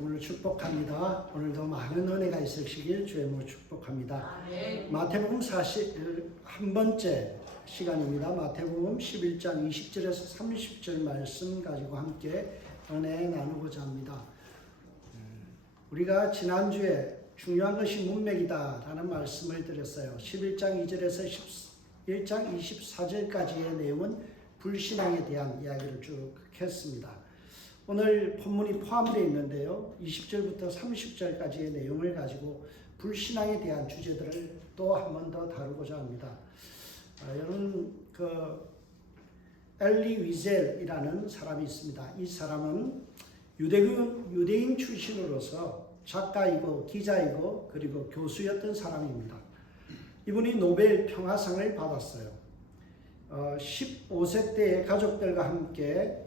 오늘 축복합니다. 오늘도 많은 은혜가 있으시길 주님으로 축복합니다. 마태복음 41번째 시간입니다. 마태복음 11장 20절에서 30절 말씀 가지고 함께 은혜 나누고자 합니다. 우리가 지난주에 중요한 것이 문맥이다 라는 말씀을 드렸어요. 11장 2절에서 11장 24절까지의 내용은 불신앙에 대한 이야기를 쭉 했습니다. 오늘 본문이 포함되어 있는데요. 20절부터 30절까지의 내용을 가지고 불신앙에 대한 주제들을 또 한 번 더 다루고자 합니다. 여러분, 엘리 위젤이라는 사람이 있습니다. 이 사람은 유대인 출신으로서 작가이고 기자이고 그리고 교수였던 사람입니다. 이분이 노벨 평화상을 받았어요. 15세 때 가족들과 함께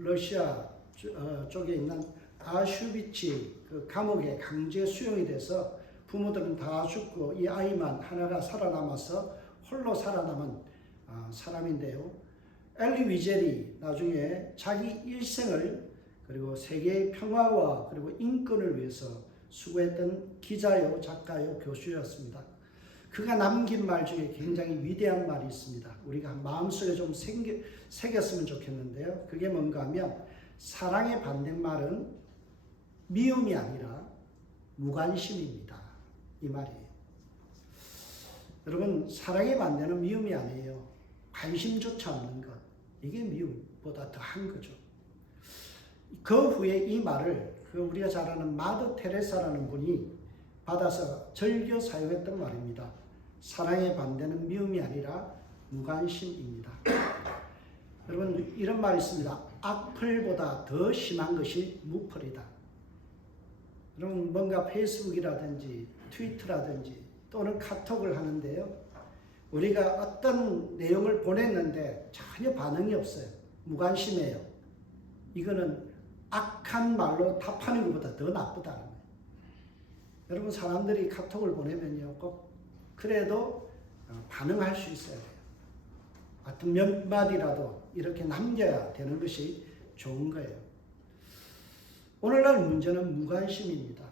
러시아 쪽에 있는 아슈비치 감옥에 강제 수용이 돼서 부모들은 다 죽고 이 아이만 하나가 살아남아서 홀로 살아남은 사람인데요. 엘리 위젤이 나중에 자기 일생을 그리고 세계의 평화와 그리고 인권을 위해서 수고했던 기자요, 작가요, 교수였습니다. 그가 남긴 말 중에 굉장히 위대한 말이 있습니다. 우리가 마음속에 좀 새겼으면 좋겠는데요. 그게 뭔가 하면 사랑의 반대말은 미움이 아니라 무관심입니다. 이 말이에요. 여러분, 사랑의 반대는 미움이 아니에요. 관심조차 없는 것. 이게 미움보다 더한 거죠. 그 후에 이 말을 우리가 잘 아는 마더 테레사라는 분이 받아서 즐겨 사용했던 말입니다. 사랑의 반대는 미움이 아니라 무관심입니다. 여러분, 이런 말이 있습니다. 악플보다 더 심한 것이 무플이다. 여러분, 뭔가 페이스북이라든지 트위터라든지 또는 카톡을 하는데요. 우리가 어떤 내용을 보냈는데 전혀 반응이 없어요. 무관심해요. 이거는 악한 말로 답하는 것보다 더 나쁘다는 거예요. 여러분, 사람들이 카톡을 보내면요, 꼭 그래도 반응할 수 있어야 돼요. 하여튼 몇 마디라도 이렇게 남겨야 되는 것이 좋은 거예요. 오늘날 문제는 무관심입니다.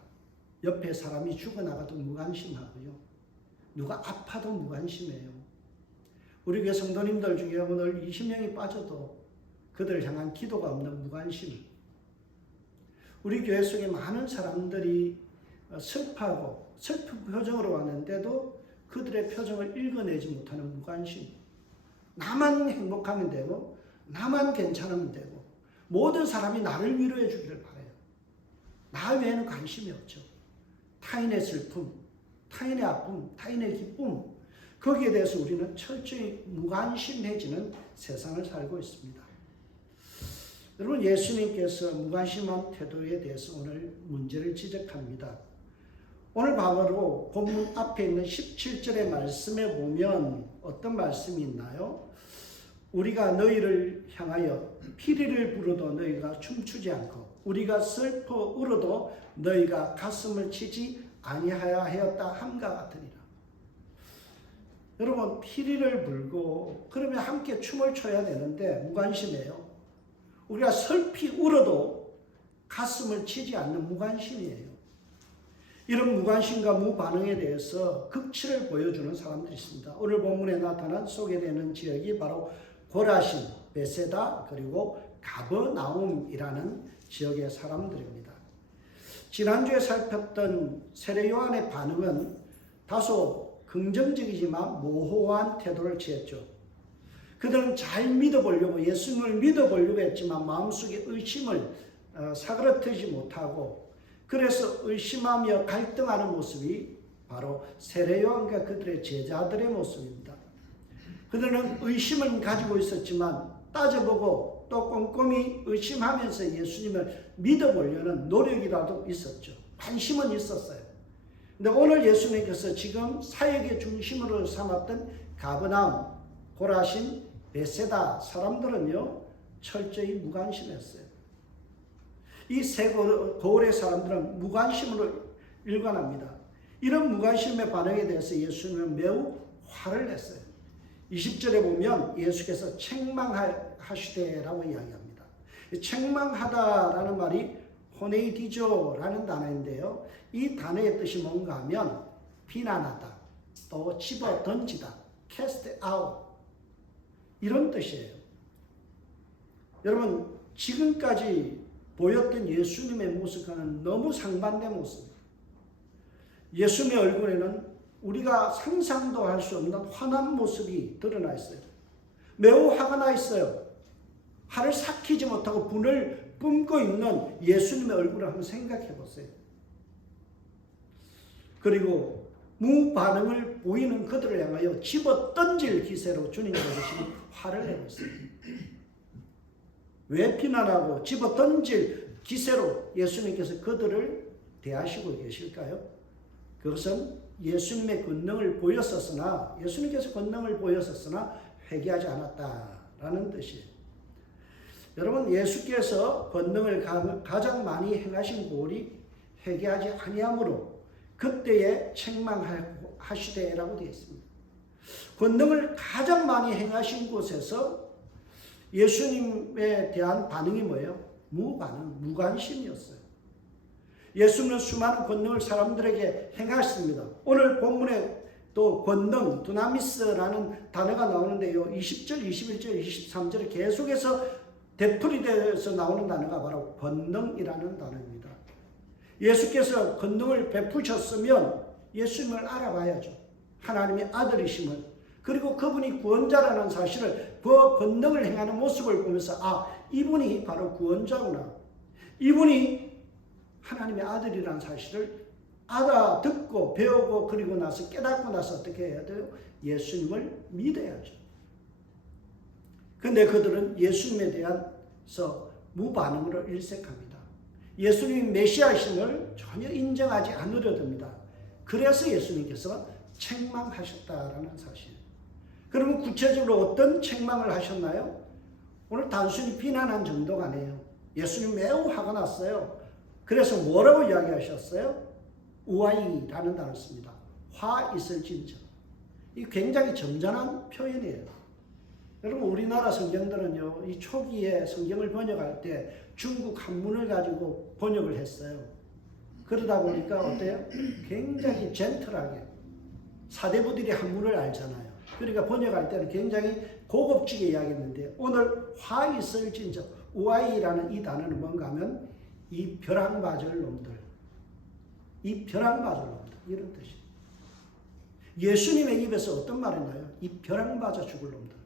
옆에 사람이 죽어나가도 무관심하고요. 누가 아파도 무관심해요. 우리 교회 성도님들 중에 오늘 20명이 빠져도 그들 향한 기도가 없는 무관심. 우리 교회 속에 많은 사람들이 슬퍼하고 슬픈 표정으로 왔는데도 그들의 표정을 읽어내지 못하는 무관심. 나만 행복하면 되고 나만 괜찮으면 되고 모든 사람이 나를 위로해 주기를 바라요. 나 외에는 관심이 없죠. 타인의 슬픔, 타인의 아픔, 타인의 기쁨, 거기에 대해서 우리는 철저히 무관심해지는 세상을 살고 있습니다. 여러분, 예수님께서 무관심한 태도에 대해서 오늘 문제를 지적합니다. 오늘 바로 본문 앞에 있는 17절의 말씀에 보면 어떤 말씀이 있나요? 우리가 너희를 향하여 피리를 부르도 너희가 춤추지 않고 우리가 슬퍼 울어도 너희가 가슴을 치지 아니하여 하였다 함과 같으니라. 여러분, 피리를 불고 그러면 함께 춤을 춰야 되는데 무관심해요. 우리가 슬피 울어도 가슴을 치지 않는 무관심이에요. 이런 무관심과 무반응에 대해서 극치를 보여주는 사람들이 있습니다. 오늘 본문에 나타난 소개되는 지역이 바로 고라신, 베세다 그리고 가버나움이라는 지역의 사람들입니다. 지난주에 살폈던 세례 요한의 반응은 다소 긍정적이지만 모호한 태도를 취했죠. 그들은 잘 믿어보려고 예수님을 믿어보려고 했지만 마음속에 의심을 사그러뜨리지 못하고 그래서 의심하며 갈등하는 모습이 바로 세례 요한과 그들의 제자들의 모습입니다. 그들은 의심을 가지고 있었지만 따져보고 또 꼼꼼히 의심하면서 예수님을 믿어보려는 노력이라도 있었죠. 관심은 있었어요. 근데 오늘 예수님께서 지금 사역의 중심으로 삼았던 가버나움, 고라신, 베세다 사람들은요 철저히 무관심했어요. 이 세 고을의 사람들은 무관심으로 일관합니다. 이런 무관심의 반응에 대해서 예수님은 매우 화를 냈어요. 20절에 보면 예수께서 책망하시되라고 이야기합니다. 책망하다라는 말이 호네이디조라는 단어인데요. 이 단어의 뜻이 뭔가 하면 비난하다, 또 집어 던지다, cast out 이런 뜻이에요. 여러분, 지금까지 보였던 예수님의 모습과는 너무 상반된 모습. 예수님의 얼굴에는 우리가 상상도 할 수 없는 환한 모습이 드러나 있어요. 매우 화가 나 있어요. 화를 삭히지 못하고 분을 뿜고 있는 예수님의 얼굴을 한번 생각해 보세요. 그리고 무반응을 보이는 그들을 향하여 집어 던질 기세로 주님께서 지금 화를 내고 있습니다. 왜 비난하고 집어 던질 기세로 예수님께서 그들을 대하시고 계실까요? 그것은 예수님의 권능을 보였었으나, 예수님께서 권능을 보였었으나 회개하지 않았다라는 뜻이에요. 여러분, 예수께서 권능을 가장 많이 행하신 곳이 회개하지 아니함으로 그때에 책망하시되라고 되어 있습니다. 권능을 가장 많이 행하신 곳에서 예수님에 대한 반응이 뭐예요? 무반응, 무관심이었어요. 예수님은 수많은 권능을 사람들에게 행하셨습니다. 오늘 본문에 또 권능, 두나미스라는 단어가 나오는데요. 20절, 21절, 23절에 계속해서 되풀이되어서 나오는 단어가 바로 권능이라는 단어입니다. 예수께서 권능을 베푸셨으면 예수님을 알아봐야죠. 하나님의 아들이심을, 그리고 그분이 구원자라는 사실을, 그 권능을 행하는 모습을 보면서 이분이 바로 구원자구나, 이분이 하나님의 아들이라는 사실을 알아듣고 배우고 그리고 나서 깨닫고 나서 어떻게 해야 돼요? 예수님을 믿어야죠. 근데 그들은 예수님에 대해서 무반응으로 일색합니다. 예수님이 메시아이심을 전혀 인정하지 않으려 듭니다. 그래서 예수님께서 책망하셨다라는 사실. 그러면 구체적으로 어떤 책망을 하셨나요? 오늘 단순히 비난한 정도가 아니에요. 예수님 매우 화가 났어요. 그래서 뭐라고 이야기하셨어요? 우아이라는 단어를 씁니다. 화 있을진저. 이 굉장히 점잖은 표현이에요. 여러분, 우리나라 성경들은요, 이 초기에 성경을 번역할 때 중국 한문을 가지고 번역을 했어요. 그러다 보니까 어때요? 굉장히 젠틀하게. 사대부들이 한문을 알잖아요. 그러니까 번역할 때는 굉장히 고급지게 이야기했는데, 오늘 화 있을진저, 우아이라는 이 단어는 뭔가 하면 이 벼랑 맞을 놈들, 이 벼랑 맞을 놈들, 이런 뜻이에요. 예수님의 입에서 어떤 말이 나요? 이 벼랑 맞아 죽을 놈들.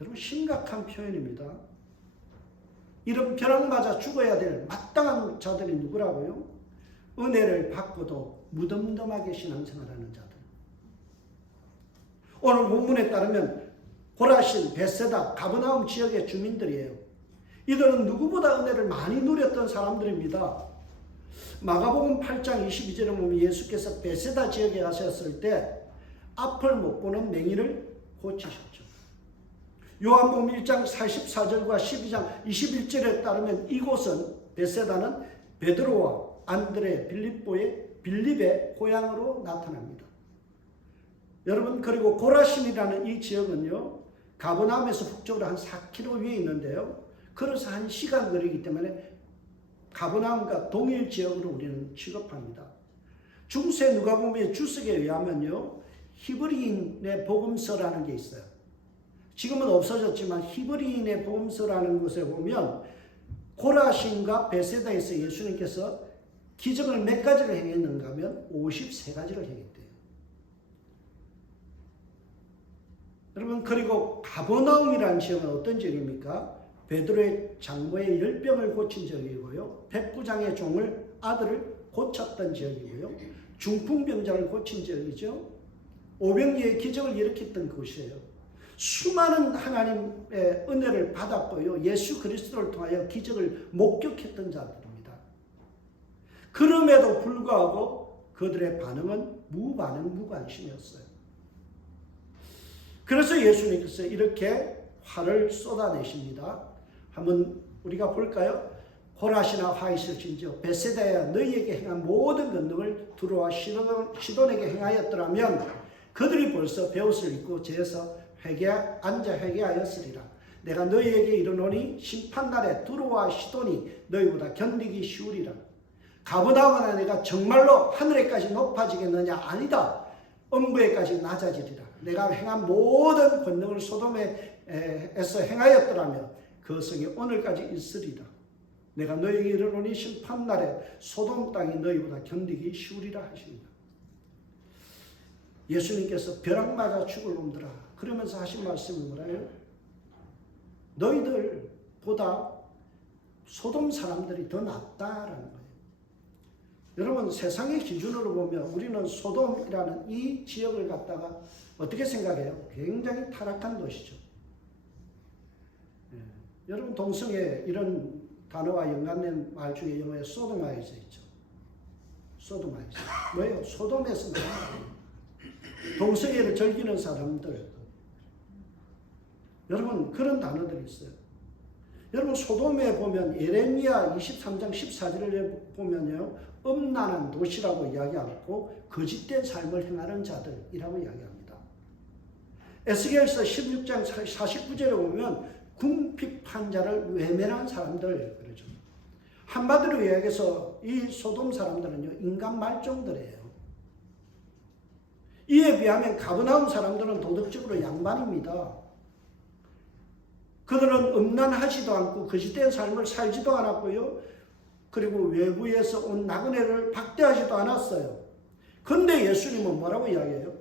여러분, 심각한 표현입니다. 이런 벼락 맞아 죽어야 될 마땅한 자들이 누구라고요? 은혜를 받고도 무덤덤하게 신앙생활하는 자들. 오늘 본문에 따르면 고라신, 벳세다, 가버나움 지역의 주민들이에요. 이들은 누구보다 은혜를 많이 누렸던 사람들입니다. 마가복음 8장 22절에 보면 예수께서 벳세다 지역에 가셨을 때 앞을 못 보는 맹인을 고치셨죠. 요한복음 1장 44절과 12장 21절에 따르면 이곳은, 벳세다는 베드로와 안드레, 빌립의 고향으로 나타납니다. 여러분, 그리고 고라신이라는 이 지역은요, 가버나움에서 북쪽으로 한 4km 위에 있는데요, 걸어서 1시간 거리이기 때문에 가버나움과 동일 지역으로 우리는 취급합니다. 중세 누가복음의 주석에 의하면요, 히브리인의 복음서라는 게 있어요. 지금은 없어졌지만 히브리인의 복음서라는 곳에 보면 고라신과 벳세다에서 예수님께서 기적을 몇 가지를 행했는가 하면 53가지를 행했대요. 여러분, 그리고 가버나움이라는 지역은 어떤 지역입니까? 베드로의 장모의 열병을 고친 지역이고요, 백부장의 아들을 고쳤던 지역이고요, 중풍병자를 고친 지역이죠. 오병이의 기적을 일으켰던 곳이에요. 수많은 하나님의 은혜를 받았고요, 예수 그리스도를 통하여 기적을 목격했던 자들입니다. 그럼에도 불구하고 그들의 반응은 무반응, 무관심이었어요. 그래서 예수님께서 이렇게 화를 쏟아내십니다. 한번 우리가 볼까요? 고라시나 화 있을진저, 벳세다야 너희에게 행한 모든 권능을 두로와 시돈에게 행하였더라면 그들이 벌써 베옷을 입고 죄에서 앉아 회개하였으리라. 내가 너희에게 이르노니 심판날에 두로와 시돈이 너희보다 견디기 쉬우리라. 가버나움은 내가 정말로 하늘에까지 높아지겠느냐? 아니다. 음부에까지 낮아지리라. 내가 행한 모든 권능을 소돔에서 행하였더라면 그 성이 오늘까지 있으리라. 내가 너희에게 이르노니 심판날에 소돔 땅이 너희보다 견디기 쉬우리라 하십니다. 예수님께서 벼락 맞아 죽을 놈들아 그러면서 하신 말씀이 뭐라요? 너희들보다 소돔 사람들이 더 낫다라는 거예요. 여러분 세상의 기준으로 보면 우리는 소돔이라는 이 지역을 갖다가 어떻게 생각해요? 굉장히 타락한 도시죠. 여러분 동성애 이런 단어와 연관된 말 중에 영어에 소도마이저 있죠. 소도마이저. 뭐예요? 소돔에서 나온 말이에요. 동성애를 즐기는 사람들. 여러분 그런 단어들이 있어요. 여러분 소돔에 보면 예레미야 23장 14절에 보면요. 음란한 도시라고 이야기하고 거짓된 삶을 행하는 자들이라고 이야기합니다. 에스겔서 16장 49절에 보면 궁핍한 자를 외면한 사람들 그러죠. 한마디로 이야기해서 이 소돔 사람들은요 인간 말종들이에요. 이에 비하면 가버나움 사람들은 도덕적으로 양반입니다. 그들은 음란하지도 않고 거짓된 삶을 살지도 않았고요. 그리고 외부에서 온 나그네를 박대하지도 않았어요. 그런데 예수님은 뭐라고 이야기해요?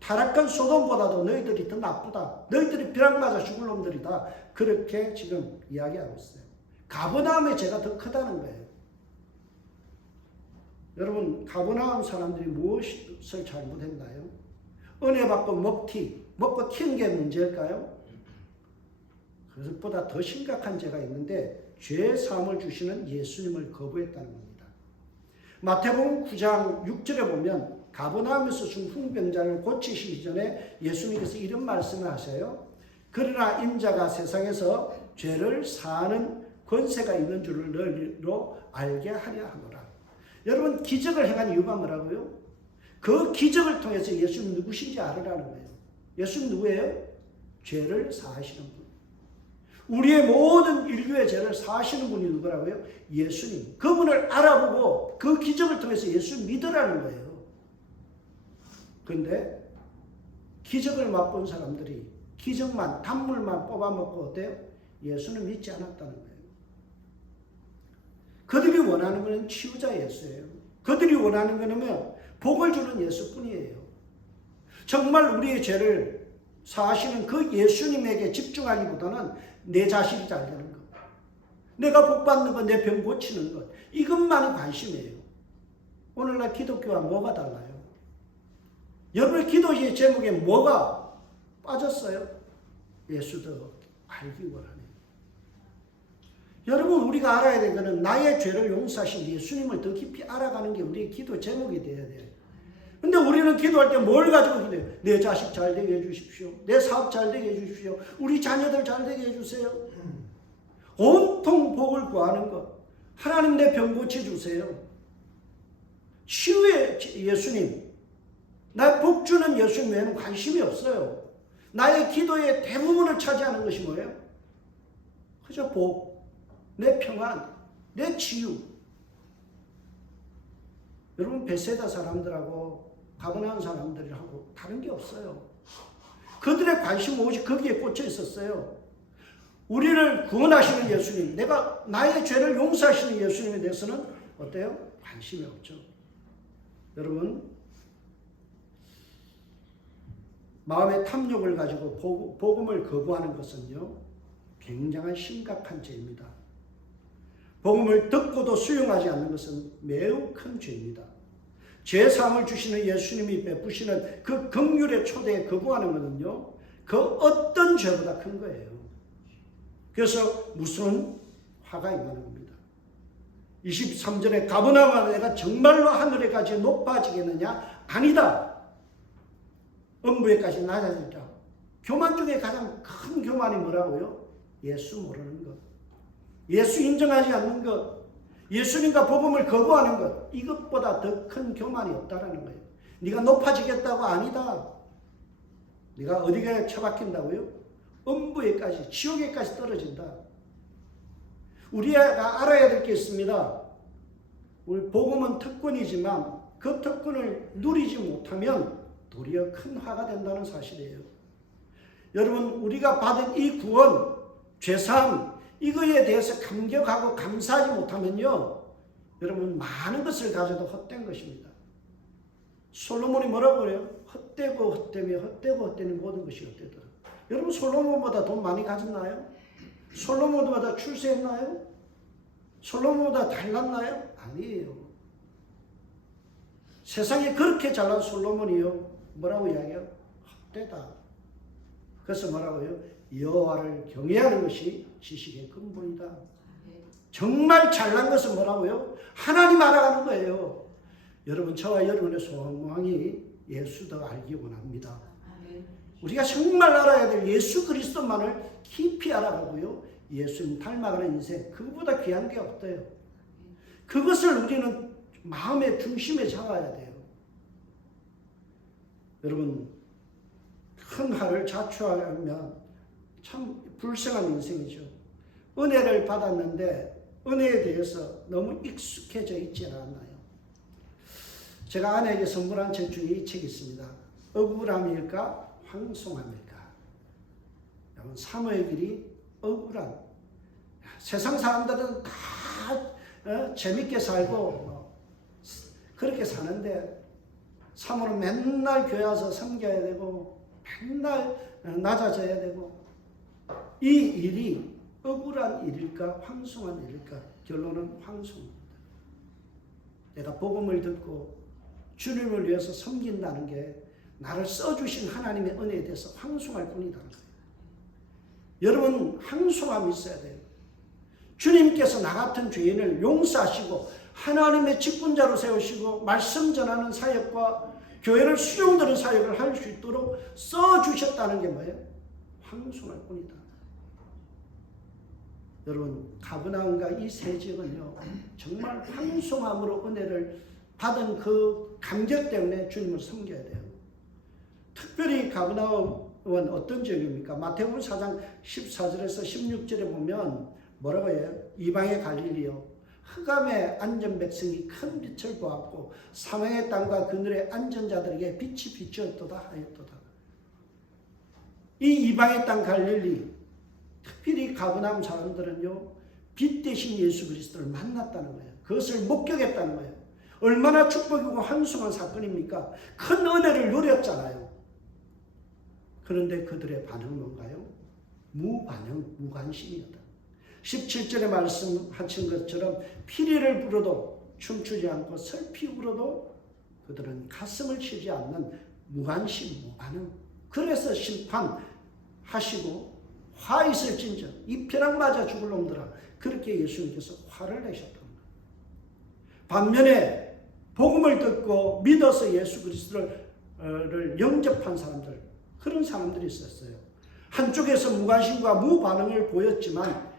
타락한 소돔보다도 너희들이 더 나쁘다. 너희들이 벼락 맞아 죽을 놈들이다. 그렇게 지금 이야기하고 있어요. 가버나움의 죄가 더 크다는 거예요. 여러분 가버나움 사람들이 무엇을 잘못했나요? 은혜 받고 먹고 튀는 게 문제일까요? 그것보다 더 심각한 죄가 있는데 죄 사함을 주시는 예수님을 거부했다는 겁니다. 마태복음 9장 6절에 보면 가버나움에서 준 풍병자를 고치시기 전에 예수님께서 이런 말씀을 하세요. 그러나 인자가 세상에서 죄를 사하는 권세가 있는 줄을 너희로 알게 하려 하노라. 여러분 기적을 행한 이유가 뭐라고요? 그 기적을 통해서 예수님 누구신지 알으라는 거예요. 예수님 누구예요? 죄를 사하시는 분. 우리의 모든 인류의 죄를 사하시는 분이 누구라고요? 예수님. 그분을 알아보고 그 기적을 통해서 예수를 믿으라는 거예요. 그런데 기적을 맛본 사람들이 기적만 단물만 뽑아먹고 어때요? 예수는 믿지 않았다는 거예요. 그들이 원하는 것은 치유자 예수예요. 그들이 원하는 것은 복을 주는 예수뿐이에요. 정말 우리의 죄를 사하시는 그 예수님에게 집중하기보다는 내 자식이 잘 되는 것, 내가 복 받는 것, 내 병 고치는 것, 이것만이 관심이에요. 오늘날 기독교와 뭐가 달라요? 여러분의 기도의 제목에 뭐가 빠졌어요? 예수도 알기 원하네요. 여러분 우리가 알아야 되는 것은 나의 죄를 용서하신 예수님을 더 깊이 알아가는 게 우리의 기도 제목이 되어야 돼요. 근데 우리는 기도할 때 뭘 가지고 기도해요? 내 자식 잘 되게 해주십시오. 내 사업 잘 되게 해주십시오. 우리 자녀들 잘 되게 해주세요. 온통 복을 구하는 것. 하나님 내 병 고쳐주세요. 치유의 예수님, 나 복 주는 예수님 외에는 관심이 없어요. 나의 기도의 대부분을 차지하는 것이 뭐예요? 그저 복, 내 평안, 내 치유. 여러분 베세다 사람들하고 가버나움 사람들하고 다른 게 없어요. 그들의 관심은 오직 거기에 꽂혀 있었어요. 우리를 구원하시는 예수님, 내가 나의 죄를 용서하시는 예수님에 대해서는 어때요? 관심이 없죠. 여러분 마음의 탐욕을 가지고 복음을 거부하는 것은요 굉장한 심각한 죄입니다. 복음을 듣고도 수용하지 않는 것은 매우 큰 죄입니다. 죄사함을 주시는 예수님이 베푸시는 그 긍휼의 초대에 거부하는 것은요 그 어떤 죄보다 큰 거예요. 그래서 무슨 화가 임하는 겁니다. 23절에 가버나움아 내가 정말로 하늘에까지 높아지겠느냐? 아니다. 음부에까지 낮아지리라. 교만 중에 가장 큰 교만이 뭐라고요? 예수 모르는 것, 예수 인정하지 않는 것, 예수님과 복음을 거부하는 것, 이것보다 더 큰 교만이 없다라는 거예요. 네가 높아지겠다고? 아니다. 네가 어디가 처박힌다고요? 음부에까지, 지옥에까지 떨어진다. 우리가 알아야 될 게 있습니다. 우리 복음은 특권이지만 그 특권을 누리지 못하면 도리어 큰 화가 된다는 사실이에요. 여러분, 우리가 받은 이 구원, 죄사함, 이거에 대해서 감격하고 감사하지 못하면요, 여러분 많은 것을 가져도 헛된 것입니다. 솔로몬이 뭐라고 그래요? 헛되고 헛되며 헛되고 헛되는 모든 것이 헛되더라. 여러분, 솔로몬보다 돈 많이 가졌나요? 솔로몬보다 출세했나요? 솔로몬보다 달랐나요? 아니에요. 세상에 그렇게 잘난 솔로몬이요, 뭐라고 이야기해요? 헛되다. 그래서 뭐라고요? 여호와를 경외하는 것이 지식의 근본이다. 정말 잘난 것은 뭐라고요? 하나님 알아가는 거예요. 여러분, 저와 여러분의 소망이 예수 더 알기 원합니다. 우리가 정말 알아야 될 예수 그리스도만을 깊이 알아가고요, 예수님 닮아가는 인생, 그것보다 귀한 게 없어요. 그것을 우리는 마음의 중심에 잡아야 돼요. 여러분, 큰 화를 자초하면 참 불쌍한 인생이죠. 은혜를 받았는데 은혜에 대해서 너무 익숙해져 있지 않았나요? 제가 아내에게 선물한 책 중에 이 책이 있습니다. 억울함일까 황송함일까. 여러분, 사모의 길이 억울함. 세상 사람들은 다 재밌게 살고 그렇게 사는데 사모는 맨날 교회 와서 섬겨야 되고 맨날 낮아져야 되고, 이 일이 억울한 일일까 황송한 일일까? 결론은 황송입니다. 내가 복음을 듣고 주님을 위해서 섬긴다는 게 나를 써주신 하나님의 은혜에 대해서 황송할 뿐이라는 거예요. 여러분, 황송함이 있어야 돼요. 주님께서 나 같은 죄인을 용서하시고 하나님의 직분자로 세우시고 말씀 전하는 사역과 교회를 수용되는 사역을 할 수 있도록 써주셨다는 게 뭐예요? 황송할 뿐이다. 여러분, 가버나움과 이 세 지역은요, 정말 황송함으로 은혜를 받은 그 감격 때문에 주님을 섬겨야 돼요. 특별히 가버나움은 어떤 지역입니까? 마태복음 4장 14절에서 16절에 보면 뭐라고 해요? 이방의 갈릴리요, 흑암에 앉은 백성이 큰 빛을 보았고 사망의 땅과 그늘에 앉은 자들에게 빛이 비추었도다 하였도다. 이 이방의 땅 갈릴리, 특별히 가버나움 사람들은요, 빛 대신 예수 그리스도를 만났다는 거예요. 그것을 목격했다는 거예요. 얼마나 축복이고 황송한 사건입니까? 큰 은혜를 누렸잖아요. 그런데 그들의 반응은 뭔가요? 무반응, 무관심이었다. 17절에 말씀하신 것처럼 피리를 불어도 춤추지 않고 슬피 울어도 그들은 가슴을 치지 않는 무관심, 무반응. 그래서 심판하시고 화 있을진저 이 벼락 맞아 죽을 놈들아, 그렇게 예수님께서 화를 내셨던 거예요. 반면에 복음을 듣고 믿어서 예수 그리스도를 영접한 사람들, 그런 사람들이 있었어요. 한쪽에서 무관심과 무반응을 보였지만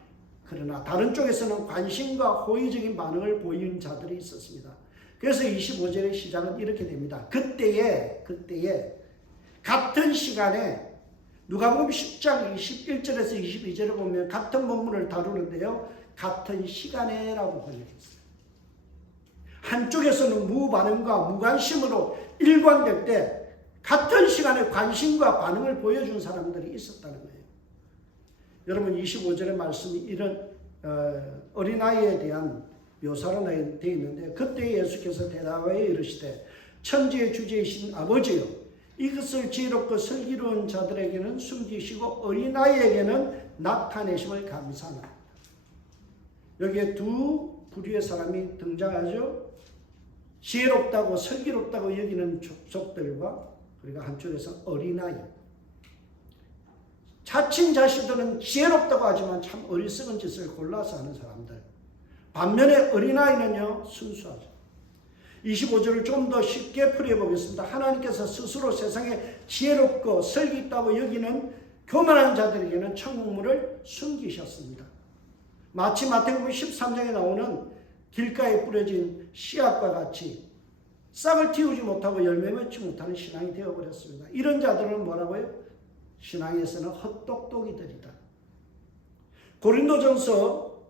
그러나 다른 쪽에서는 관심과 호의적인 반응을 보인 자들이 있었습니다. 그래서 25절의 시작은 이렇게 됩니다. 그때에 같은 시간에 누가복음 10장 21절에서 22절을 보면 같은 본문을 다루는데요, 같은 시간에라고 번역했어요. 한쪽에서는 무반응과 무관심으로 일관될 때 같은 시간에 관심과 반응을 보여준 사람들이 있었다는 거예요. 여러분, 25절의 말씀이 이런 어린아이에 대한 묘사로 되어 있는데, 그때 예수께서 대답하여 이르시되 천지의 주제이신 아버지여, 이것을 지혜롭고 슬기로운 자들에게는 숨기시고 어린아이에게는 나타내심을 감사합니다. 여기에 두 부류의 사람이 등장하죠. 지혜롭다고 슬기롭다고 여기는 족속들과, 그리고 한쪽에서 어린아이. 자칭 자신들은 지혜롭다고 하지만 참 어리석은 짓을 골라서 하는 사람들. 반면에 어린아이는요, 순수하죠. 25절을 좀 더 쉽게 풀어보겠습니다. 하나님께서 스스로 세상에 지혜롭고 슬기 있다고 여기는 교만한 자들에게는 천국물을 숨기셨습니다. 마치 마태복음 13장에 나오는 길가에 뿌려진 씨앗과 같이 싹을 틔우지 못하고 열매 맺지 못하는 신앙이 되어버렸습니다. 이런 자들은 뭐라고요? 신앙에서는 헛똑똑이들이다. 고린도전서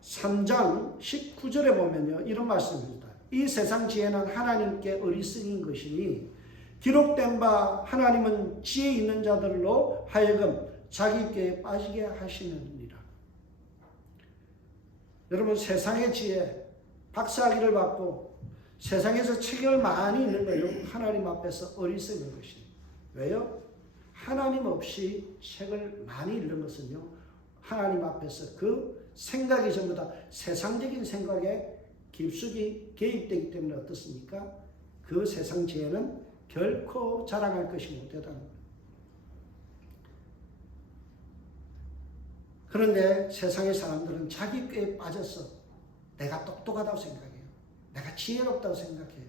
3장 19절에 보면요, 이런 말씀입니다. 이 세상 지혜는 하나님께 어리석인 것이니 기록된 바 하나님은 지혜 있는 자들로 하여금 자기께 빠지게 하시느니라. 여러분, 세상의 지혜, 박사학위를 받고 세상에서 책을 많이 읽는 거예요. 하나님 앞에서 어리석은 것이. 왜요? 하나님 없이 책을 많이 읽는 것은요, 하나님 앞에서 그 생각이 전부 다 세상적인 생각에 깊숙이 개입되기 때문에 어떻습니까? 그 세상 지혜는 결코 자랑할 것이 못되다는 거예요. 그런데 세상의 사람들은 자기 꾀에 빠져서 내가 똑똑하다고 생각해요. 내가 지혜롭다고 생각해요.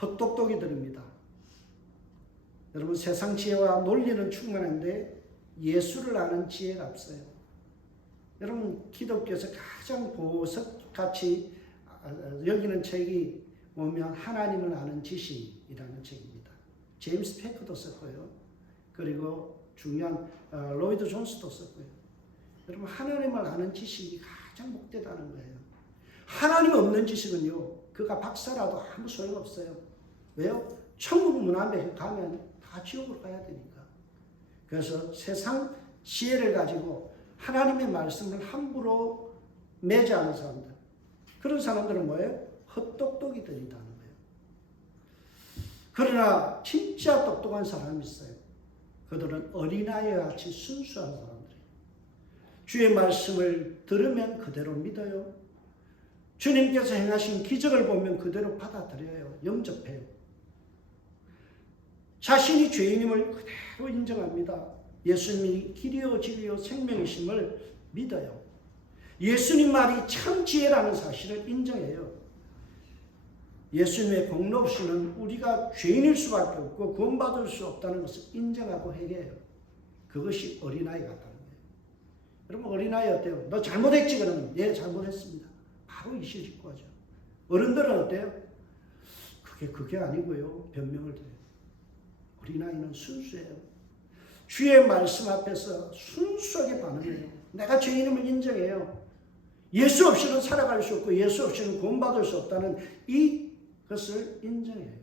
헛똑똑이들입니다. 여러분, 세상 지혜와 논리는 충분한데 예수를 아는 지혜가 없어요. 여러분, 기독교에서 가장 보석같이 여기는 책이 보면 하나님을 아는 지식이라는 책입니다. 제임스 패커도 썼고요. 그리고 중요한 로이드 존스도 썼고요. 여러분, 하나님을 아는 지식이 가장 복되다는 거예요. 하나님 없는 지식은요, 그가 박사라도 아무 소용없어요. 왜요? 천국 문 앞에 가면 다 지옥으로 가야 되니까. 그래서 세상 지혜를 가지고 하나님의 말씀을 함부로 매지 않은 사람들, 그런 사람들은 뭐예요? 헛똑똑이들이라는 거예요. 그러나 진짜 똑똑한 사람이 있어요. 그들은 어린아이와 같이 순수한 사람들이에요. 주의 말씀을 들으면 그대로 믿어요. 주님께서 행하신 기적을 보면 그대로 받아들여요. 영접해요. 자신이 죄인임을 그대로 인정합니다. 예수님이 길이요 진리요 생명이심을 믿어요. 예수님 말이 참 지혜라는 사실을 인정해요. 예수님의 공로 없이는 우리가 죄인일 수밖에 없고 구원받을 수 없다는 것을 인정하고 회개해요. 그것이 어린아이 같다는 거예요. 여러분, 어린아이 어때요? 너 잘못했지? 그러면 예, 잘못했습니다. 바로 이실직고하죠. 어른들은 어때요? 그게 아니고요. 변명을 드려요. 어린아이는 순수해요. 주의 말씀 앞에서 순수하게 반응해요. 내가 죄인임을 인정해요. 예수 없이는 살아갈 수 없고 예수 없이는 구원받을 수 없다는 이것을 인정해요.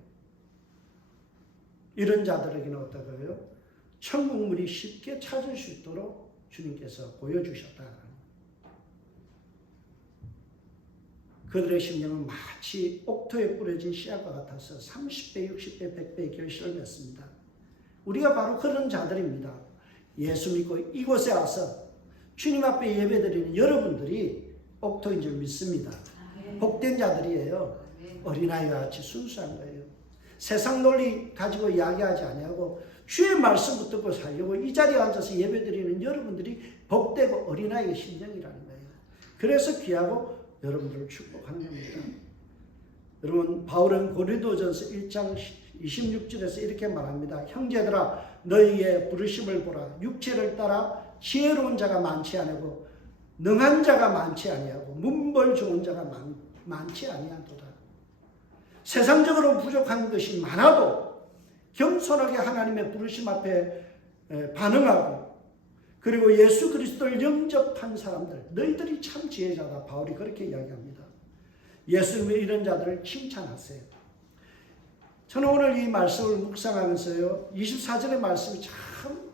이런 자들에게는 어떨까요? 천국문이 쉽게 찾을 수 있도록 주님께서 보여주셨다. 그들의 심령은 마치 옥토에 뿌려진 씨앗과 같아서 30배, 60배, 100배의 결실을 맺습니다. 우리가 바로 그런 자들입니다. 예수 믿고 이곳에 와서 주님 앞에 예배드리는 여러분들이 옥토인 줄 믿습니다. 복된 자들이에요. 어린아이와 같이 순수한 거예요. 세상 논리 가지고 이야기하지 아니하고 주의 말씀 붙들고 살려고 이 자리에 앉아서 예배드리는 여러분들이 복되고 어린아이의 심정이라는 거예요. 그래서 귀하고 여러분들을 축복하는 겁니다. 여러분, 바울은 고린도전서 1장 26절에서 이렇게 말합니다. 형제들아, 너희의 부르심을 보라. 육체를 따라 지혜로운 자가 많지 아니하고 능한 자가 많지 아니하고 문벌 좋은 자가 많지 아니하도다. 세상적으로 부족한 것이 많아도 겸손하게 하나님의 부르심 앞에 반응하고 그리고 예수 그리스도를 영접한 사람들, 너희들이 참 지혜자다. 바울이 그렇게 이야기합니다. 예수님의 이런 자들을 칭찬하세요. 저는 오늘 이 말씀을 묵상하면서요, 24절의 말씀이 참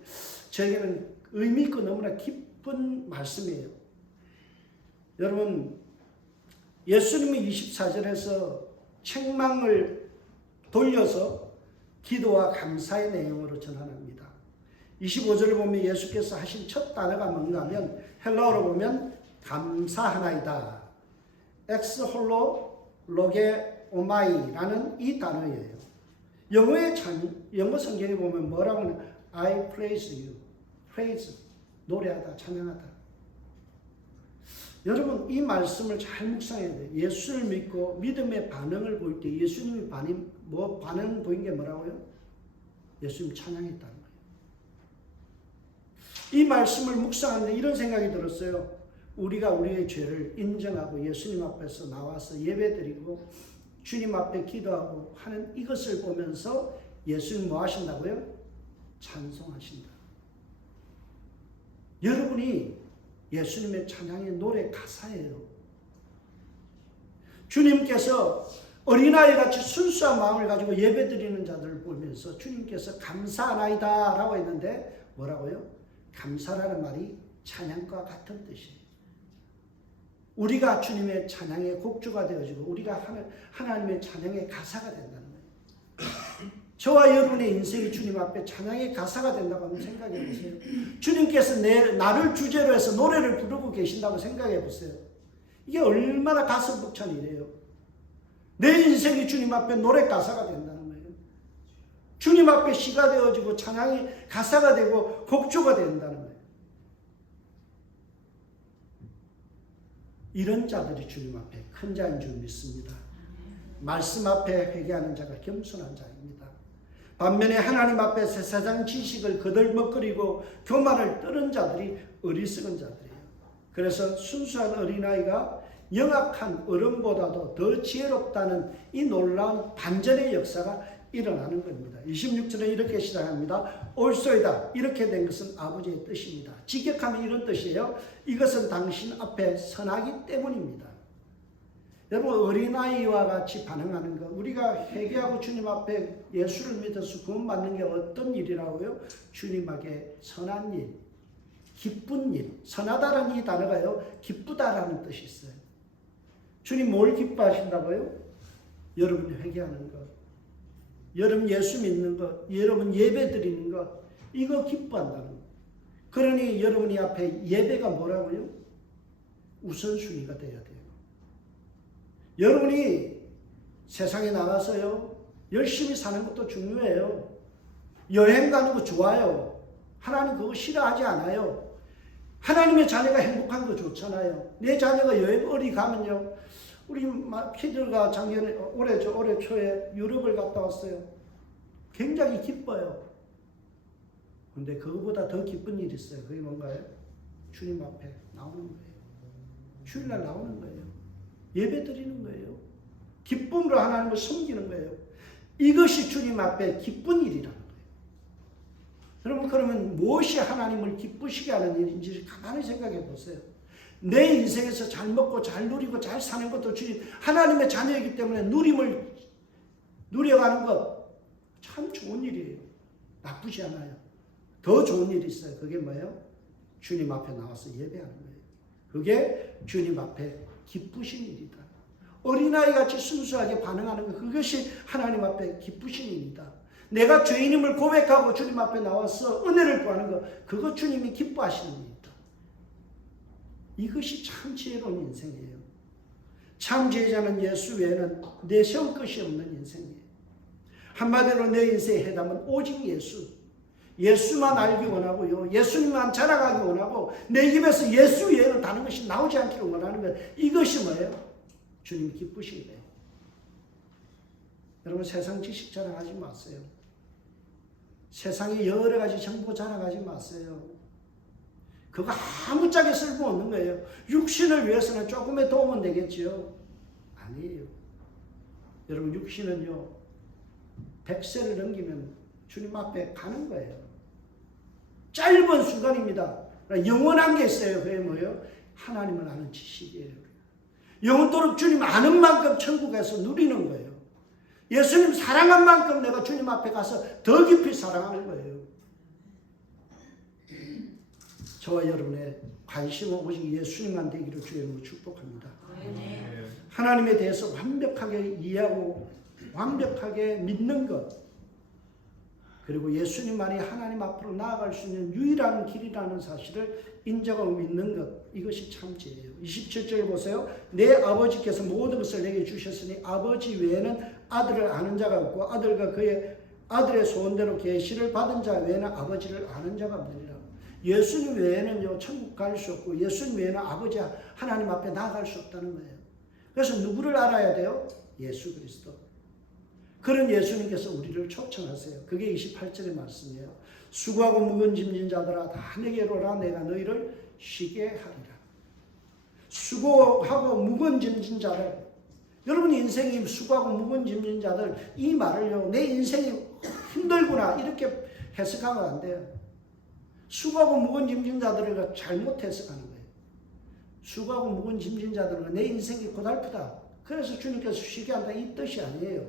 저에게는 의미 있고 너무나 깊은 말씀이에요. 여러분, 예수님이 24절에서 책망을 돌려서 기도와 감사의 내용으로 전환합니다. 25절을 보면 예수께서 하신 첫 단어가 뭔가 하면 헬라어로 보면 감사하나이다. 엑스 홀로 로게 오마이라는 이 단어예요. 영어 성경에 보면 뭐라고 하면 I praise you. praise, 노래하다, 찬양하다. 여러분, 이 말씀을 잘 묵상해야 돼요. 예수를 믿고 믿음의 반응을 보일 때 예수님이 반응 보인 게 뭐라고요? 예수님 찬양했다는 거예요. 이 말씀을 묵상하는데 이런 생각이 들었어요. 우리가 우리의 죄를 인정하고 예수님 앞에서 나와서 예배드리고 주님 앞에 기도하고 하는 이것을 보면서 예수님 뭐 하신다고요? 찬송하신다. 여러분이 예수님의 찬양의 노래 가사예요. 주님께서 어린아이같이 순수한 마음을 가지고 예배드리는 자들을 보면서 주님께서 감사하나이다 라고 했는데 뭐라고요? 감사라는 말이 찬양과 같은 뜻이에요. 우리가 주님의 찬양의 곡주가 되어지고 우리가 하나님의 찬양의 가사가 된다는 거예요. 저와 여러분의 인생이 주님 앞에 찬양의 가사가 된다고 한번 생각해 보세요. 주님께서 나를 주제로 해서 노래를 부르고 계신다고 생각해 보세요. 이게 얼마나 가슴 벅찬 일이에요. 내 인생이 주님 앞에 노래 가사가 된다는 거예요. 주님 앞에 시가 되어지고 찬양이 가사가 되고 곡주가 된다는 거예요. 이런 자들이 주님 앞에 큰 자인 줄 믿습니다. 말씀 앞에 회개하는 자가 겸손한 자입니다. 반면에 하나님 앞에서 세상 지식을 거들먹거리고 교만을 떠는 자들이 어리석은 자들이에요. 그래서 순수한 어린아이가 영악한 어른보다도 더 지혜롭다는 이 놀라운 반전의 역사가 일어나는 겁니다. 26절에 이렇게 시작합니다. 옳소이다. 이렇게 된 것은 아버지의 뜻입니다. 직역하면 이런 뜻이에요. 이것은 당신 앞에 선하기 때문입니다. 여러분, 어린아이와 같이 반응하는 것, 우리가 회개하고 주님 앞에 예수를 믿어서 구원받는 게 어떤 일이라고요? 주님에게 선한 일, 기쁜 일. 선하다라는 이 단어가요, 기쁘다라는 뜻이 있어요. 주님 뭘 기뻐하신다고요? 여러분이 회개하는 것, 여러분 예수 믿는 것, 여러분 예배 드리는 것, 이거 기뻐한다는 것. 그러니 여러분이 앞에 예배가 뭐라고요? 우선순위가 돼야 돼요. 여러분이 세상에 나가서요, 열심히 사는 것도 중요해요. 여행 가는 거 좋아요. 하나님 그거 싫어하지 않아요. 하나님의 자녀가 행복한 거 좋잖아요. 내 자녀가 여행 어디 가면요, 우리 키들과 작년에 올해 초에 유럽을 갔다 왔어요. 굉장히 기뻐요. 근데 그거보다 더 기쁜 일이 있어요. 그게 뭔가요? 주님 앞에 나오는 거예요. 주일날 나오는 거예요. 예배 드리는 거예요. 기쁨으로 하나님을 섬기는 거예요. 이것이 주님 앞에 기쁜 일이라는 거예요. 여러분, 그러면 무엇이 하나님을 기쁘시게 하는 일인지 가만히 생각해 보세요. 내 인생에서 잘 먹고 잘 누리고 잘 사는 것도 주님 하나님의 자녀이기 때문에 누림을 누려가는 것 참 좋은 일이에요. 나쁘지 않아요. 더 좋은 일이 있어요. 그게 뭐예요? 주님 앞에 나와서 예배하는 거예요. 그게 주님 앞에 기쁘신 일이다. 어린아이같이 순수하게 반응하는 것, 그것이 하나님 앞에 기쁘신 일이다. 내가 죄인임을 고백하고 주님 앞에 나와서 은혜를 구하는 것, 그거 주님이 기뻐하시는 일이다. 이것이 참 지혜로운 인생이에요. 참 지혜자는 예수 외에는 내세울 것이 없는 인생이에요. 한마디로 내 인생의 해답은 오직 예수. 예수만 알기 원하고요, 예수님만 자랑하기 원하고 내 입에서 예수 외에는 다른 것이 나오지 않기를 원하는 것, 이것이 뭐예요? 주님이 기쁘신 거예요. 여러분, 세상 지식 자랑하지 마세요. 세상에 여러 가지 정보 자랑하지 마세요. 그거 아무짝에 쓸모없는 거예요. 육신을 위해서는 조금의 도움은 되겠지요. 아니에요. 여러분, 육신은요, 100세를 넘기면 주님 앞에 가는 거예요. 짧은 순간입니다. 영원한 게 있어요. 그게 뭐예요? 하나님을 아는 지식이에요. 영원토록 주님 아는 만큼 천국에서 누리는 거예요. 예수님 사랑한 만큼 내가 주님 앞에 가서 더 깊이 사랑하는 거예요. 저와 여러분의 관심은 오직 예수님만 되기를 주의 이름으로 축복합니다. 하나님에 대해서 완벽하게 이해하고 완벽하게 믿는 것, 그리고 예수님만이 하나님 앞으로 나아갈 수 있는 유일한 길이라는 사실을 인정하고 믿는 것, 이것이 참 지혜예요. 27절 보세요. 내 아버지께서 모든 것을 내게 주셨으니 아버지 외에는 아들을 아는 자가 없고 아들과 그의 아들의 소원대로 계시를 받은 자 외에는 아버지를 아는 자가 없느니라. 예수님 외에는요, 천국 갈 수 없고 예수님 외에는 아버지 하나님 앞에 나아갈 수 없다는 거예요. 그래서 누구를 알아야 돼요? 예수 그리스도. 그런 예수님께서 우리를 초청하세요. 그게 28절의 말씀이에요. 수고하고 무거운 짐진 자들아 다 내게로 오라, 내가 너희를 쉬게 하리라. 수고하고 무거운 짐진 자들, 여러분 인생이 수고하고 무거운 짐진 자들, 이 말을요, 내 인생이 힘들구나 이렇게 해석하면 안 돼요. 수고하고 무거운 짐진 자들을 잘못 해석하는 거예요. 수고하고 무거운 짐진 자들은 내 인생이 고달프다. 그래서 주님께서 쉬게 한다 이 뜻이 아니에요.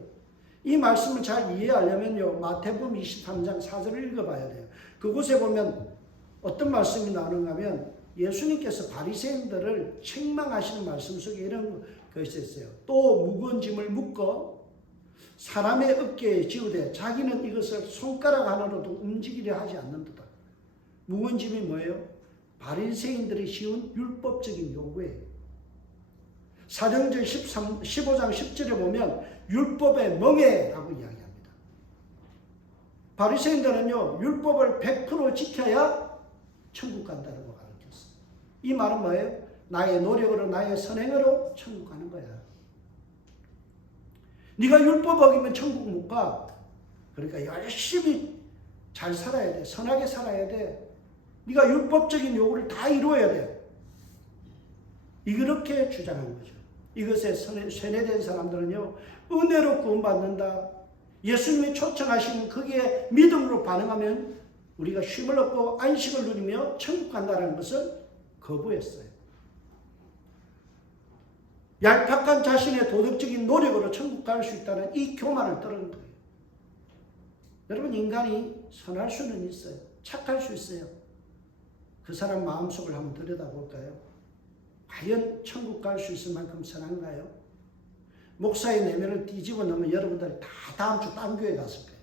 이 말씀을 잘 이해하려면요. 마태복음 23장 4절을 읽어봐야 돼요. 그곳에 보면 어떤 말씀이 나오는가 하면 예수님께서 바리새인들을 책망하시는 말씀 속에 이런 것이 있어요. 또 무거운 짐을 묶어 사람의 어깨에 지우되 자기는 이것을 손가락 하나로도 움직이려 하지 않는다. 무거운 짐이 뭐예요? 바리새인들이 씌운 율법적인 요구예요. 사도행전 15장 10절에 보면 율법의 멍에라고 이야기합니다. 바리새인들은요 율법을 100% 지켜야 천국 간다고 가르쳤어요. 이 말은 뭐예요? 나의 노력으로 나의 선행으로 천국 가는 거야. 네가 율법 어기면 천국 못 가. 그러니까 열심히 잘 살아야 돼. 선하게 살아야 돼. 네가 율법적인 요구를 다 이루어야 돼. 이렇게 주장한 거죠. 이것에 세뇌된 사람들은요 은혜로 구원받는다. 예수님이 초청하시면 거기에 믿음으로 반응하면 우리가 쉼을 얻고 안식을 누리며 천국 간다는 것을 거부했어요. 얄팍한 자신의 도덕적인 노력으로 천국 갈 수 있다는 이 교만을 떨어는 거예요. 여러분 인간이 선할 수는 있어요. 착할 수 있어요. 그 사람 마음속을 한번 들여다볼까요? 과연 천국 갈 수 있을 만큼 선한가요? 목사의 내면을 뒤집어 놓으면 여러분들이 다 다음 주 딴 교회 갔을 거예요.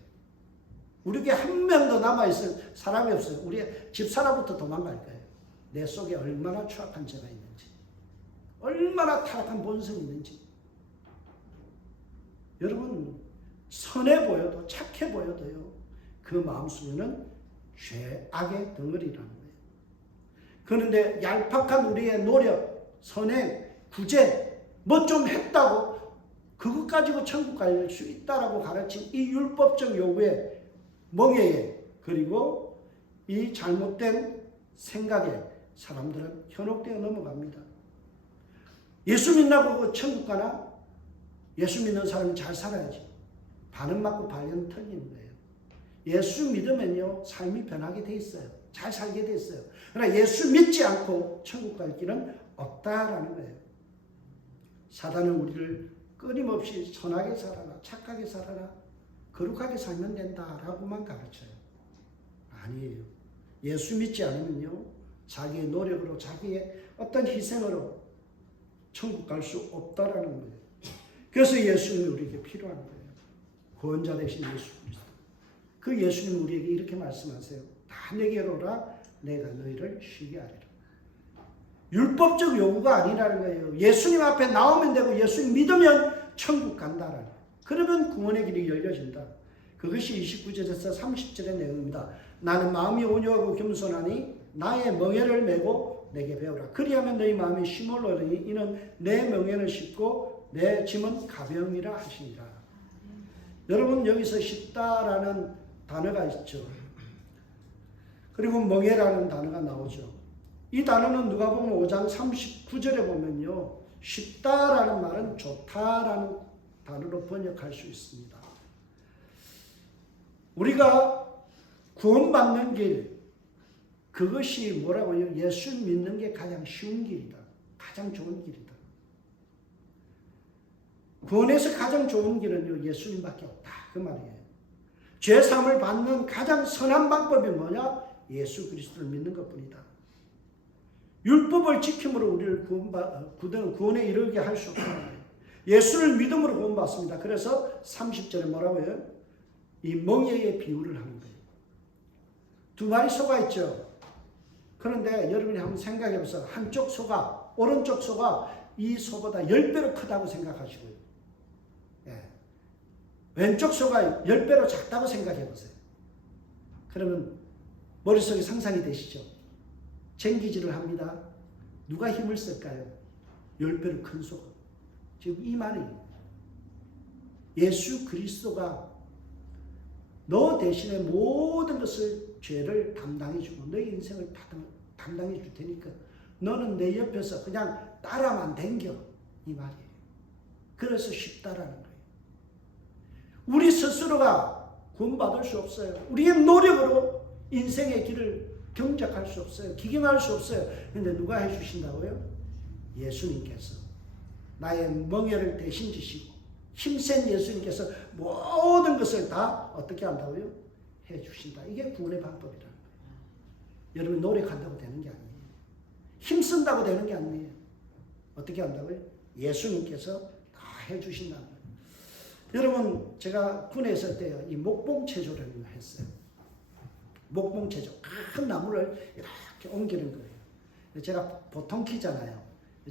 우리 교회 한 명도 남아있을 사람이 없어요. 우리 집사람부터 도망갈 거예요. 내 속에 얼마나 추악한 죄가 있는지, 얼마나 타락한 본성이 있는지. 여러분 선해 보여도 착해 보여도요 그 마음속에는 죄악의 덩어리라는 거예요. 그런데 얄팍한 우리의 노력, 선행, 구제 뭐 좀 했다고 그것 가지고 천국 갈 수 있다라고 가르친 이 율법적 요구에 멍에에 그리고 이 잘못된 생각에 사람들은 현혹되어 넘어갑니다. 예수 믿나고 천국 가나? 예수 믿는 사람이 잘 살아야지. 반은 맞고 반은 틀리는 거예요. 예수 믿으면요 삶이 변하게 돼 있어요. 잘 살게 돼 있어요. 그러나 예수 믿지 않고 천국 갈 길은 없다라는 거예요. 사단은 우리를 끊임없이 선하게 살아라, 착하게 살아라, 거룩하게 살면 된다라고만 가르쳐요. 아니에요. 예수 믿지 않으면요 자기의 노력으로 자기의 어떤 희생으로 천국 갈 수 없다라는 거예요. 그래서 예수님이 우리에게 필요한 거예요. 구원자 되신 예수 그리스도. 그 예수님이 우리에게 이렇게 말씀하세요. 다 내게로 오라 내가 너희를 쉬게 하리라. 율법적 요구가 아니라는 거예요. 예수님 앞에 나오면 되고 예수님 믿으면 천국 간다라는 거예요. 그러면 구원의 길이 열려진다. 그것이 29절에서 30절의 내용입니다. 나는 마음이 온유하고 겸손하니 나의 멍에를 메고 내게 배우라. 그리하면 너희 마음이 쉼을 얻으니 이는 내 멍에는 쉽고 내 짐은 가벼움이라 하시니라. 여러분 여기서 쉽다라는 단어가 있죠. 그리고 멍에라는 단어가 나오죠. 이 단어는 누가복음 5장 39절에 보면요. 쉽다라는 말은 좋다라는 단어로 번역할 수 있습니다. 우리가 구원받는 길, 그것이 뭐라고요? 예수 믿는 게 가장 쉬운 길이다. 가장 좋은 길이다. 구원에서 가장 좋은 길은요, 예수님밖에 없다. 그 말이에요. 죄사함을 받는 가장 선한 방법이 뭐냐? 예수 그리스도를 믿는 것뿐이다. 율법을 지킴으로 우리를 구원에 이르게 할 수 없다. 예수를 믿음으로 구원받습니다. 그래서 30절에 뭐라고 해요? 이 멍에의 비유를 하는 거예요. 두 마리 소가 있죠. 그런데 여러분이 한번 생각해 보세요. 한쪽 소가, 오른쪽 소가 이 소보다 10배로 크다고 생각하시고요. 예. 왼쪽 소가 10배로 작다고 생각해 보세요. 그러면 머릿속에 상상이 되시죠? 쟁기질을 합니다. 누가 힘을 쓸까요? 10배로 큰 소가. 지금 이 말이 예수 그리스도가 너 대신에 모든 것을 죄를 담당해 주고 너의 인생을 담당해 줄 테니까 너는 내 옆에서 그냥 따라만 댕겨. 이 말이에요. 그래서 쉽다라는 거예요. 우리 스스로가 구원받을 수 없어요. 우리의 노력으로 인생의 길을 경작할 수 없어요. 기경할 수 없어요. 근데 누가 해주신다고요? 예수님께서 나의 멍에를 대신 지시고 힘센 예수님께서 모든 것을 다 어떻게 한다고요? 해주신다. 이게 구원의 방법이라는 거예요. 여러분 노력한다고 되는 게 아니에요. 힘쓴다고 되는 게 아니에요. 어떻게 한다고요? 예수님께서 다 해주신다는 거예요. 여러분 제가 군에 있을 때요, 이 목봉체조를 했어요. 목봉체조, 큰 나무를 이렇게 옮기는 거예요. 제가 보통 키잖아요.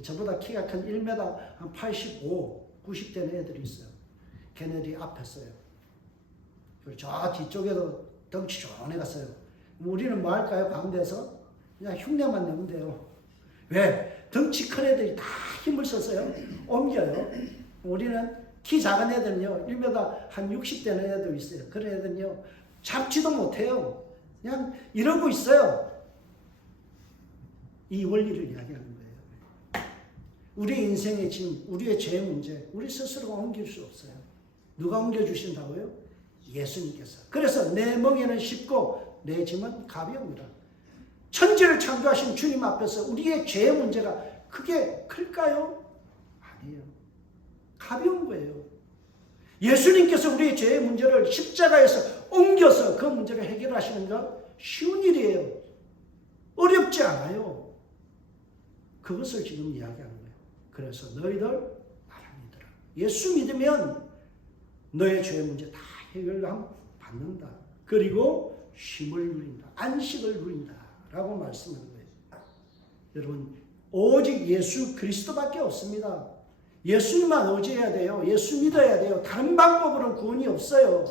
저보다 키가 큰 1m 한 85, 90 되는 애들이 있어요. 걔네들이 앞에 서요. 그리고 저 뒤쪽에도 덩치 좋은 애가 서요. 우리는 뭐 할까요? 가운데서 그냥 흉내만 내면 돼요. 왜? 덩치 큰 애들이 다 힘을 써서요, 옮겨요. 우리는 키 작은 애들은요, 1m 한 60 되는 애들 있어요. 그런 애들은요, 잡지도 못해요. 그냥 이러고 있어요. 이 원리를 이야기하는 거예요. 우리 인생의 짐, 우리의 죄 문제, 우리 스스로가 옮길 수 없어요. 누가 옮겨주신다고요? 예수님께서. 그래서 내 멍에는 쉽고 내 짐은 가벼웁니다. 천지를 창조하신 주님 앞에서 우리의 죄 문제가 크게 클까요? 아니에요. 가벼운 거예요. 예수님께서 우리의 죄의 문제를 십자가에서 옮겨서 그 문제를 해결하시는 건 쉬운 일이에요. 어렵지 않아요. 그것을 지금 이야기하는 거예요. 그래서 너희들 나를 믿으라. 예수 믿으면 너의 죄의 문제 다 해결함 받는다. 그리고 쉼을 누린다. 안식을 누린다. 라고 말씀하는 거예요. 여러분 오직 예수 그리스도밖에 없습니다. 예수님만 의지해야 돼요. 예수 믿어야 돼요. 다른 방법으로는 구원이 없어요.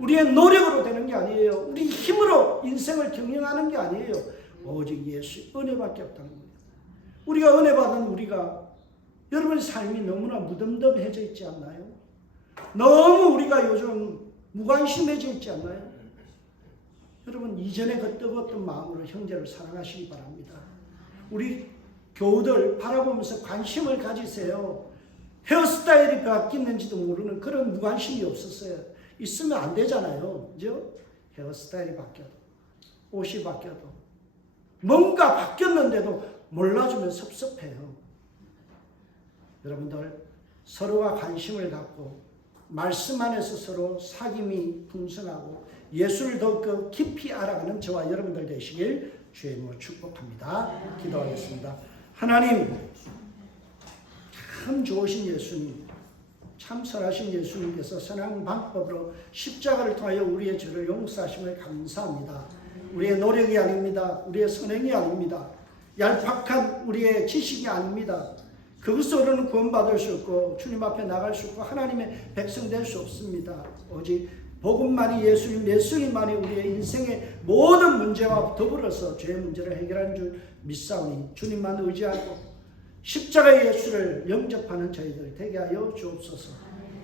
우리의 노력으로 되는 게 아니에요. 우리 힘으로 인생을 경영하는 게 아니에요. 오직 예수 은혜밖에 없다는 거예요. 우리가 은혜 받은 우리가 여러분의 삶이 너무나 무덤덤해져 있지 않나요? 너무 우리가 요즘 무관심해져 있지 않나요? 여러분 이전에 그 뜨거웠던 마음으로 형제를 사랑하시기 바랍니다. 우리 교우들 바라보면서 관심을 가지세요. 헤어스타일이 바뀌는지도 모르는 그런 무관심이 없었어요. 있으면 안 되잖아요. 그죠? 헤어스타일이 바뀌어도 옷이 바뀌어도 뭔가 바뀌었는데도 몰라주면 섭섭해요. 여러분들 서로가 관심을 갖고 말씀 안에서 서로 사귐이 풍성하고 예수를 더욱 깊이 알아가는 저와 여러분들 되시길 주의 이름으로 축복합니다. 기도하겠습니다. 하나님 참 좋으신 예수님, 참 선하신 예수님께서 선한 방법으로 십자가를 통하여 우리의 죄를 용서하심을 감사합니다. 우리의 노력이 아닙니다. 우리의 선행이 아닙니다. 얄팍한 우리의 지식이 아닙니다. 그것으로는 구원받을 수 없고 주님 앞에 나갈 수 없고 하나님의 백성 될 수 없습니다. 오직 복음만이 예수님만이 우리의 인생의 모든 문제와 더불어서 죄의 문제를 해결하는 줄 믿사오니 주님만 의지하고 십자가의 예수를 영접하는 저희들 되게 하여 주옵소서.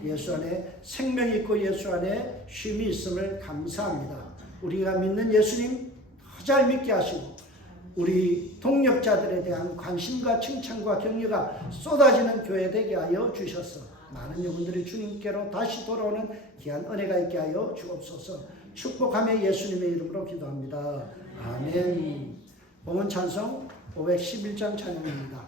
예수 안에 생명이 있고 예수 안에 쉼이 있음을 감사합니다. 우리가 믿는 예수님 더 잘 믿게 하시고 우리 동력자들에 대한 관심과 칭찬과 격려가 쏟아지는 교회 되게 하여 주셔서 많은 영혼들이 주님께로 다시 돌아오는 귀한 은혜가 있게 하여 주옵소서. 축복하며 예수님의 이름으로 기도합니다. 아멘. 봉헌 찬송 511장 찬양입니다.